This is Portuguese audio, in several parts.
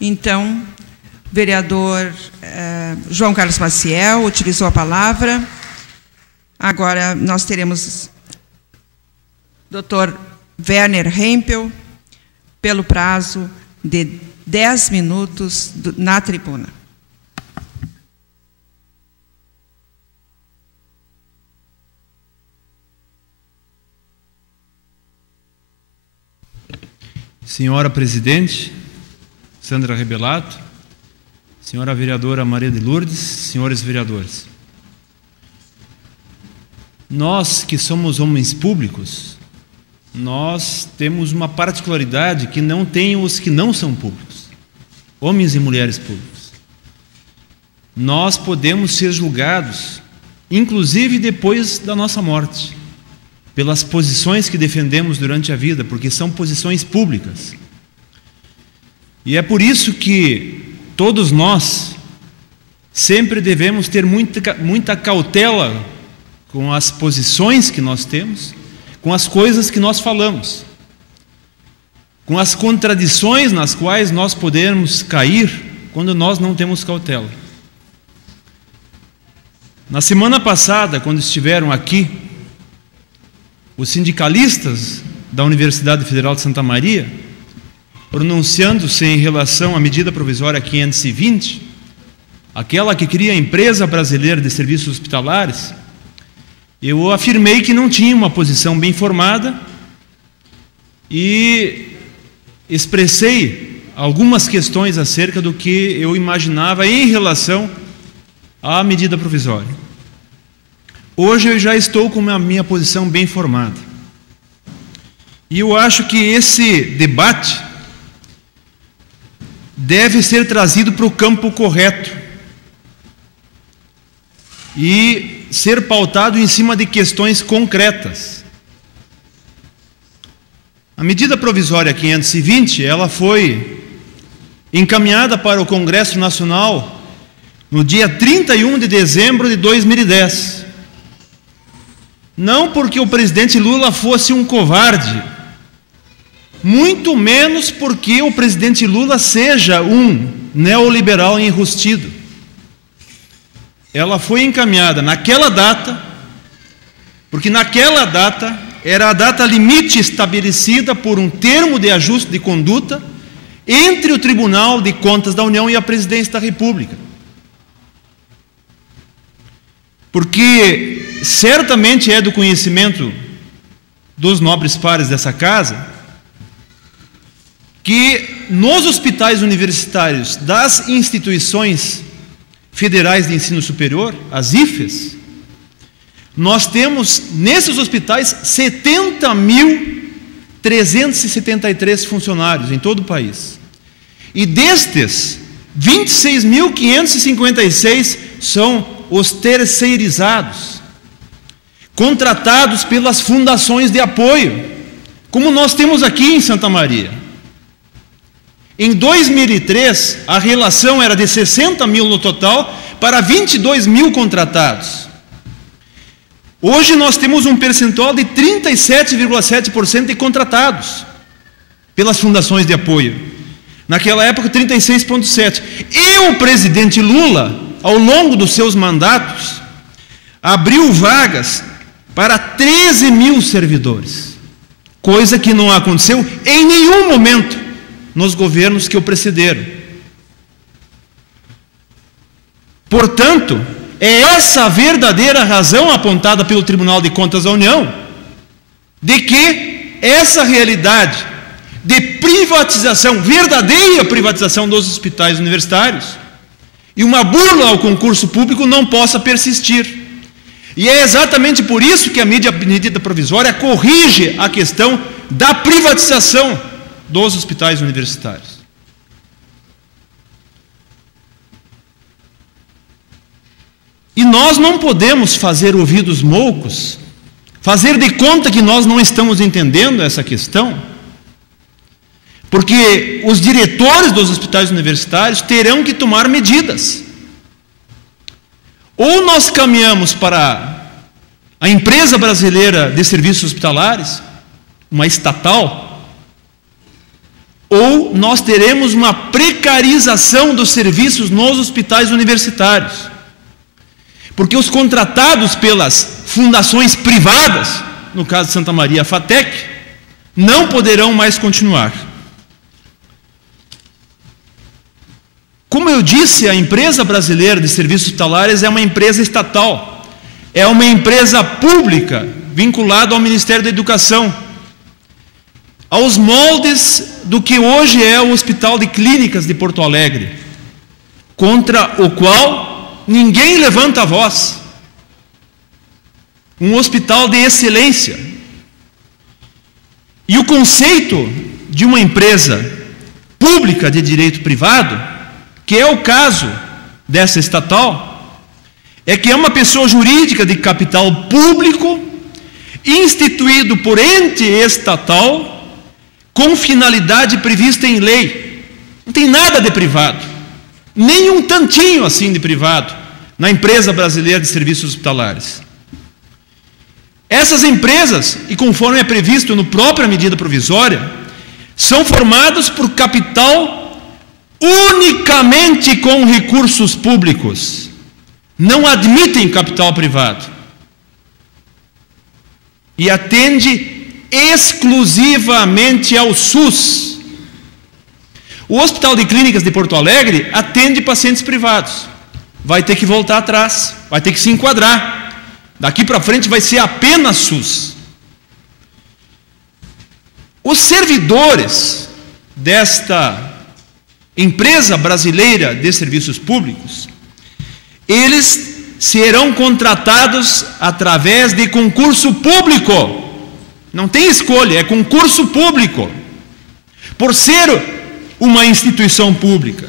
Então, o vereador João Carlos Maciel utilizou a palavra. Agora nós teremos Dr. Werner Hempel, pelo prazo de 10 minutos na tribuna. Senhora Presidente, Sandra Rebelato, senhora vereadora Maria de Lourdes, senhores vereadores. Nós que somos homens públicos, nós temos uma particularidade que não tem os que não são públicos, homens e mulheres públicos. Nós podemos ser julgados, inclusive depois da nossa morte, pelas posições que defendemos durante a vida, porque são posições públicas. E é por isso que todos nós sempre devemos ter muita cautela com as posições que nós temos, com as coisas que nós falamos, com as contradições nas quais nós podemos cair quando nós não temos cautela. Na semana passada, quando estiveram aqui os sindicalistas da Universidade Federal de Santa Maria, pronunciando-se em relação à medida provisória 520, aquela que cria a Empresa Brasileira de Serviços Hospitalares, eu afirmei que não tinha uma posição bem formada e expressei algumas questões acerca do que eu imaginava em relação à medida provisória. Hoje eu já estou com a minha posição bem formada. E eu acho que esse debate deve ser trazido para o campo correto e ser pautado em cima de questões concretas. A medida provisória 520, ela foi encaminhada para o Congresso Nacional no dia 31 de dezembro de 2010. Não porque o presidente Lula fosse um covarde, muito menos porque o presidente Lula seja um neoliberal enrustido. Ela foi encaminhada naquela data, porque naquela data era a data limite estabelecida por um termo de ajuste de conduta entre o Tribunal de Contas da União e a Presidência da República. Porque certamente é do conhecimento dos nobres pares dessa casa que nos hospitais universitários das instituições federais de ensino superior, as IFES, nós temos nesses hospitais 70.373 funcionários em todo o país. E destes, 26.556 são os terceirizados, contratados pelas fundações de apoio, como nós temos aqui em Santa Maria. Em 2003, a relação era de 60 mil no total para 22 mil contratados. Hoje nós temos um percentual de 37,7% de contratados pelas fundações de apoio. Naquela época, 36,7%. E o presidente Lula, ao longo dos seus mandatos, abriu vagas para 13 mil servidores, coisa que não aconteceu em nenhum momento nos governos que o precederam. Portanto, é essa a verdadeira razão apontada pelo Tribunal de Contas da União, de que essa realidade de privatização, verdadeira privatização dos hospitais universitários, e uma burla ao concurso público não possa persistir. E é exatamente por isso que a medida provisória corrige a questão da privatização dos hospitais universitários. E nós não podemos fazer ouvidos moucos, fazer de conta que nós não estamos entendendo essa questão, porque os diretores dos hospitais universitários terão que tomar medidas. Ou nós caminhamos para a Empresa Brasileira de Serviços Hospitalares, uma estatal, ou nós teremos uma precarização dos serviços nos hospitais universitários. Porque os contratados pelas fundações privadas, no caso de Santa Maria, a FATEC, não poderão mais continuar. Como eu disse, a empresa brasileira de serviços hospitalares é uma empresa estatal, é uma empresa pública, vinculada ao Ministério da Educação, aos moldes do que hoje é o Hospital de Clínicas de Porto Alegre, contra o qual ninguém levanta a voz. Um hospital de excelência. E o conceito de uma empresa pública de direito privado, que é o caso dessa estatal, é que é uma pessoa jurídica de capital público, instituído por ente estatal, com finalidade prevista em lei. Não tem nada de privado, nem um tantinho assim de privado, na empresa brasileira de serviços hospitalares. Essas empresas, e conforme é previsto no própria medida provisória, são formadas por capital unicamente com recursos públicos. Não admitem capital privado. E atende exclusivamente ao SUS. O Hospital de Clínicas de Porto Alegre atende pacientes privados. Vai ter que voltar atrás, vai ter que se enquadrar. Daqui para frente vai ser apenas SUS. Os servidores desta empresa brasileira de serviços públicos, eles serão contratados através de concurso público. Não tem escolha, é concurso público. Por ser uma instituição pública.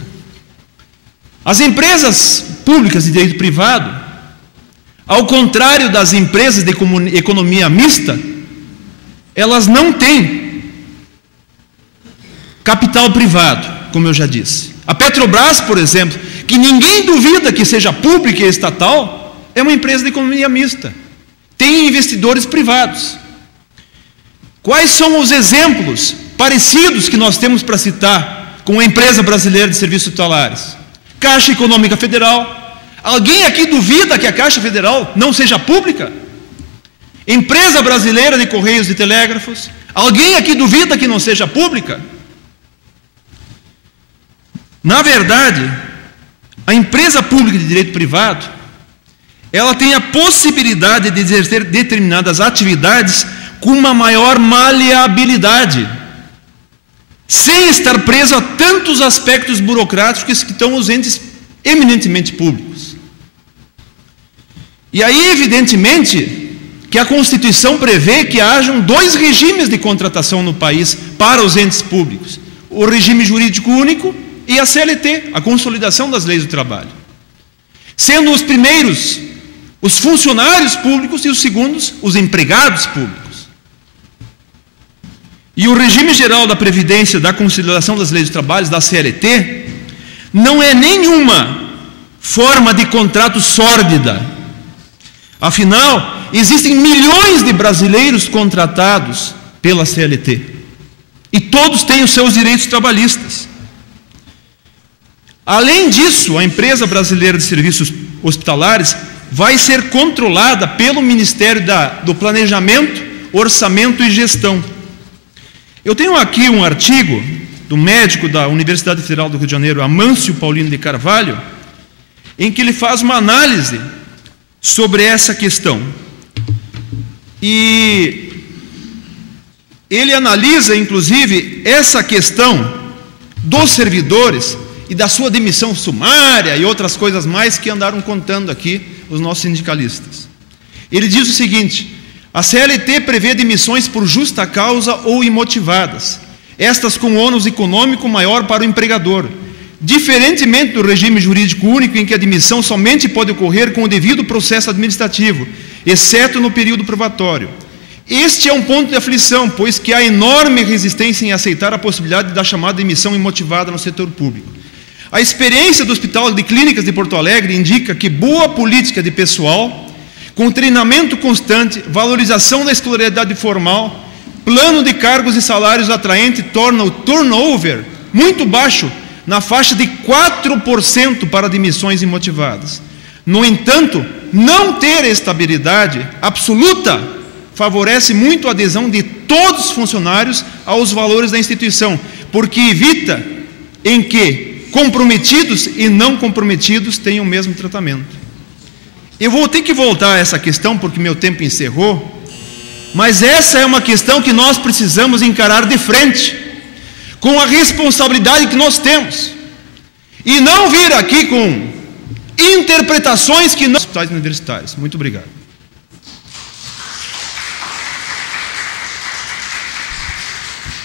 As empresas públicas de direito privado, ao contrário das empresas de economia mista, elas não têm capital privado, como eu já disse. A Petrobras, por exemplo, que ninguém duvida que seja pública e estatal, é uma empresa de economia mista. Tem investidores privados. Quais são os exemplos parecidos que nós temos para citar com a empresa brasileira de serviços hospitalares? Caixa Econômica Federal. Alguém aqui duvida que a Caixa Federal não seja pública? Empresa Brasileira de Correios e Telégrafos. Alguém aqui duvida que não seja pública? Na verdade, a empresa pública de direito privado, ela tem a possibilidade de exercer determinadas atividades com uma maior maleabilidade, sem estar preso a tantos aspectos burocráticos que estão os entes eminentemente públicos. E aí, evidentemente, que a Constituição prevê que hajam dois regimes de contratação no país para os entes públicos: o regime jurídico único e a CLT, a consolidação das leis do trabalho. Sendo os primeiros os funcionários públicos e os segundos os empregados públicos. E o regime geral da Previdência, da consolidação das leis do trabalho, da CLT, não é nenhuma forma de contrato sórdida. Afinal, existem milhões de brasileiros contratados pela CLT. E todos têm os seus direitos trabalhistas. Além disso, a empresa brasileira de serviços hospitalares vai ser controlada pelo Ministério do Planejamento, Orçamento e Gestão. Eu tenho aqui um artigo do médico da Universidade Federal do Rio de Janeiro, Amâncio Paulino de Carvalho, em que ele faz uma análise sobre essa questão. E ele analisa, inclusive, essa questão dos servidores e da sua demissão sumária e outras coisas mais que andaram contando aqui os nossos sindicalistas. Ele diz o seguinte: a CLT prevê demissões por justa causa ou imotivadas, estas com ônus econômico maior para o empregador, diferentemente do regime jurídico único, em que a demissão somente pode ocorrer com o devido processo administrativo, exceto no período probatório. Este é um ponto de aflição, pois que há enorme resistência em aceitar a possibilidade da chamada demissão imotivada no setor público. A experiência do Hospital de Clínicas de Porto Alegre indica que boa política de pessoal, com treinamento constante, valorização da escolaridade formal, plano de cargos e salários atraente torna o turnover muito baixo, na faixa de 4% para demissões imotivadas. No entanto, não ter estabilidade absoluta favorece muito a adesão de todos os funcionários aos valores da instituição, porque evita em que comprometidos e não comprometidos tenham o mesmo tratamento. Eu vou ter que voltar a essa questão porque meu tempo encerrou, mas essa é uma questão que nós precisamos encarar de frente, com a responsabilidade que nós temos, e não vir aqui com interpretações que não... Hospitais universitários. Muito obrigado.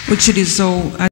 Utilizou a